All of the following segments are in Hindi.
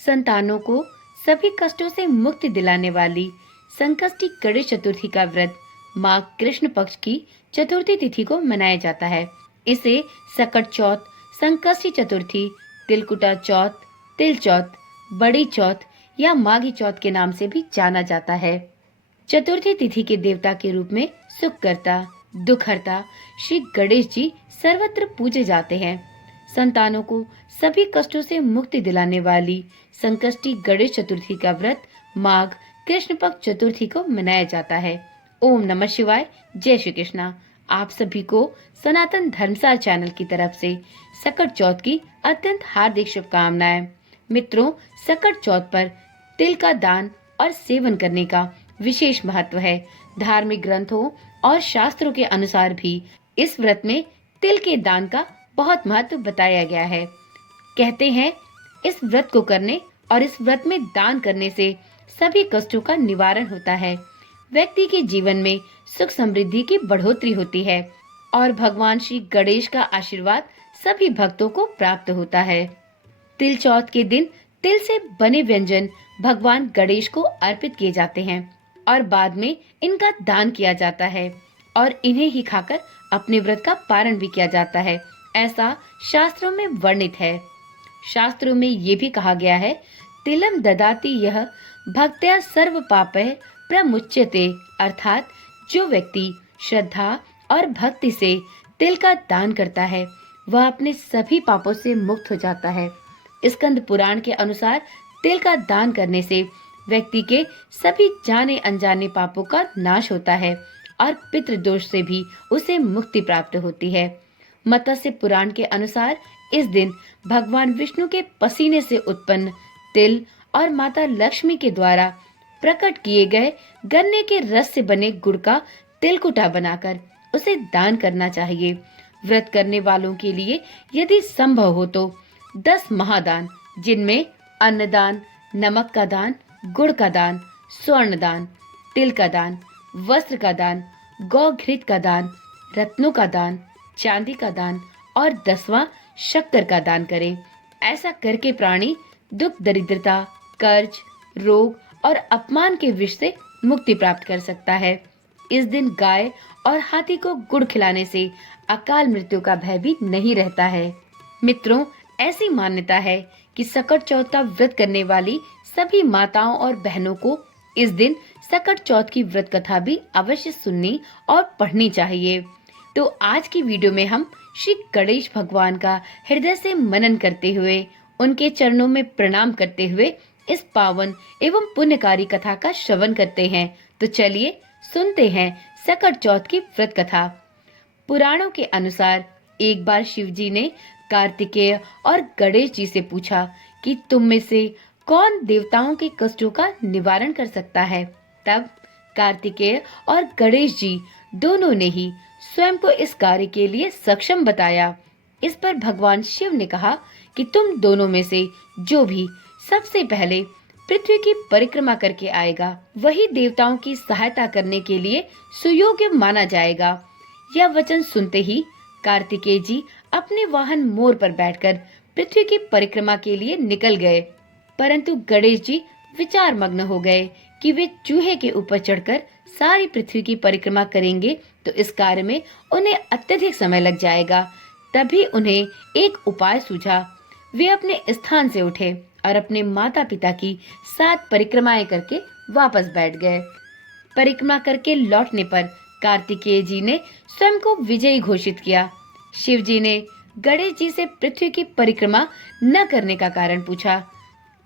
संतानों को सभी कष्टों से मुक्ति दिलाने वाली संकष्टी गणेश चतुर्थी का व्रत माघ कृष्ण पक्ष की चतुर्थी तिथि को मनाया जाता है। इसे सकट चौथ, संकष्टी चतुर्थी, तिलकुटा चौथ, तिल चौथ, बड़ी चौथ या माघी चौथ के नाम से भी जाना जाता है। चतुर्थी तिथि के देवता के रूप में सुखकर्ता, दुखहर्ता श्री गणेश जी सर्वत्र पूजे जाते हैं। संतानों को सभी कष्टों से मुक्ति दिलाने वाली संकष्टी गणेश चतुर्थी का व्रत माघ कृष्ण पक्ष चतुर्थी को मनाया जाता है। ओम नमः शिवाय। जय श्री कृष्णा। आप सभी को सनातन धर्मसार चैनल की तरफ से सकट चौथ की अत्यंत हार्दिक शुभकामनाएं। मित्रों, सकट चौथ पर तिल का दान और सेवन करने का विशेष महत्व है। धार्मिक ग्रंथों और शास्त्रों के अनुसार भी इस व्रत में तिल के दान का बहुत महत्व बताया गया है। कहते हैं इस व्रत को करने और इस व्रत में दान करने से सभी कष्टों का निवारण होता है। व्यक्ति के जीवन में सुख समृद्धि की बढ़ोतरी होती है और भगवान श्री गणेश का आशीर्वाद सभी भक्तों को प्राप्त होता है। तिल चौथ के दिन तिल से बने व्यंजन भगवान गणेश को अर्पित किए जाते हैं और बाद में इनका दान किया जाता है और इन्हें ही खाकर अपने व्रत का पारण भी किया जाता है। ऐसा शास्त्रों में वर्णित है। शास्त्रों में ये भी कहा गया है, तिलम ददाति यह भक्त्या सर्व पापैः प्रमुच्यते, अर्थात जो व्यक्ति श्रद्धा और भक्ति से तिल का दान करता है वह अपने सभी पापों से मुक्त हो जाता है। स्कंद पुराण के अनुसार तिल का दान करने से व्यक्ति के सभी जाने अनजाने पापों का नाश होता है और पितृदोष से भी उसे मुक्ति प्राप्त होती है। मत्स्य पुराण के अनुसार इस दिन भगवान विष्णु के पसीने से उत्पन्न तिल और माता लक्ष्मी के द्वारा प्रकट किए गए गन्ने के रस से बने गुड़ का तिलकुटा बनाकर उसे दान करना चाहिए। व्रत करने वालों के लिए यदि संभव हो तो 10 महादान, जिनमें अन्नदान, नमक का दान, गुड़ का दान, स्वर्ण दान, तिल का दान, वस्त्र का दान, गौ घृत का दान, रत्नों का दान, चांदी का दान और 10वां शक्कर का दान करें। ऐसा करके प्राणी दुख, दरिद्रता, कर्ज, रोग और अपमान के विष से मुक्ति प्राप्त कर सकता है। इस दिन गाय और हाथी को गुड़ खिलाने से अकाल मृत्यु का भय भी नहीं रहता है। मित्रों, ऐसी मान्यता है कि सकट चौथ का व्रत करने वाली सभी माताओं और बहनों को इस दिन सकट चौथ की व्रत कथा भी अवश्य सुननी और पढ़नी चाहिए। तो आज की वीडियो में हम श्री गणेश भगवान का हृदय से मनन करते हुए, उनके चरणों में प्रणाम करते हुए इस पावन एवं पुण्यकारी कथा का श्रवण करते हैं। तो चलिए सुनते हैं सकट चौथ की व्रत कथा। पुराणों के अनुसार एक बार शिव जी ने कार्तिकेय और गणेश जी से पूछा कि तुम में से कौन देवताओं के कष्टों का निवारण कर सकता है। तब कार्तिकेय और गणेश जी दोनों ने ही स्वयं को इस कार्य के लिए सक्षम बताया। इस पर भगवान शिव ने कहा कि तुम दोनों में से जो भी सबसे पहले पृथ्वी की परिक्रमा करके आएगा वही देवताओं की सहायता करने के लिए सुयोग्य माना जाएगा। यह वचन सुनते ही कार्तिकेय जी अपने वाहन मोर पर बैठकर पृथ्वी की परिक्रमा के लिए निकल गए, परंतु गणेश जी विचार मग्न हो गए कि वे चूहे के ऊपर चढ़कर सारी पृथ्वी की परिक्रमा करेंगे तो इस कार्य में उन्हें अत्यधिक समय लग जाएगा। तभी उन्हें एक उपाय सूझा। वे अपने स्थान से उठे और अपने माता पिता की 7 परिक्रमाएं करके वापस बैठ गए। परिक्रमा करके लौटने पर कार्तिकेय जी ने स्वयं को विजयी घोषित किया। शिव जी ने गणेश जी से पृथ्वी की परिक्रमा न करने का कारण पूछा।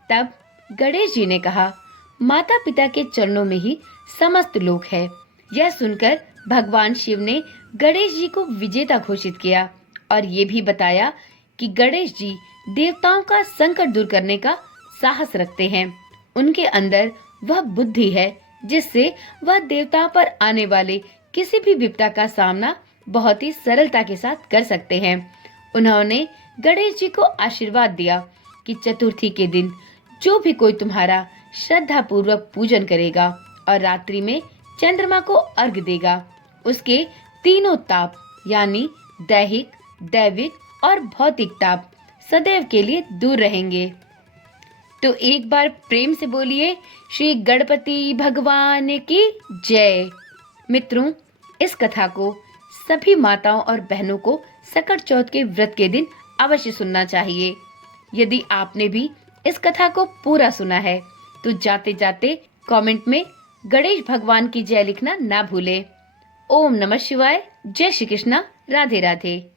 तब गणेश जी ने कहा, माता पिता के चरणों में ही समस्त लोक है। यह सुनकर भगवान शिव ने गणेश जी को विजेता घोषित किया और ये भी बताया कि गणेश जी देवताओं का संकट दूर करने का साहस रखते हैं। उनके अंदर वह बुद्धि है जिससे वह देवताओं पर आने वाले किसी भी विपदा का सामना बहुत ही सरलता के साथ कर सकते हैं। उन्होंने गणेश जी को आशीर्वाद दिया कि चतुर्थी के दिन जो भी कोई तुम्हारा श्रद्धा पूर्वक पूजन करेगा और रात्रि में चंद्रमा को अर्घ देगा, उसके तीनों ताप यानी दैहिक, दैविक और भौतिक ताप सदैव के लिए दूर रहेंगे। तो एक बार प्रेम से बोलिए श्री गणपति भगवान की जय। मित्रों, इस कथा को सभी माताओं और बहनों को सकट चौथ के व्रत के दिन अवश्य सुनना चाहिए। यदि आपने भी इस कथा को पूरा सुना है तो जाते जाते कमेंट में गणेश भगवान की जय लिखना ना भूलें। ओम नमः शिवाय। जय श्री कृष्णा। राधे राधे।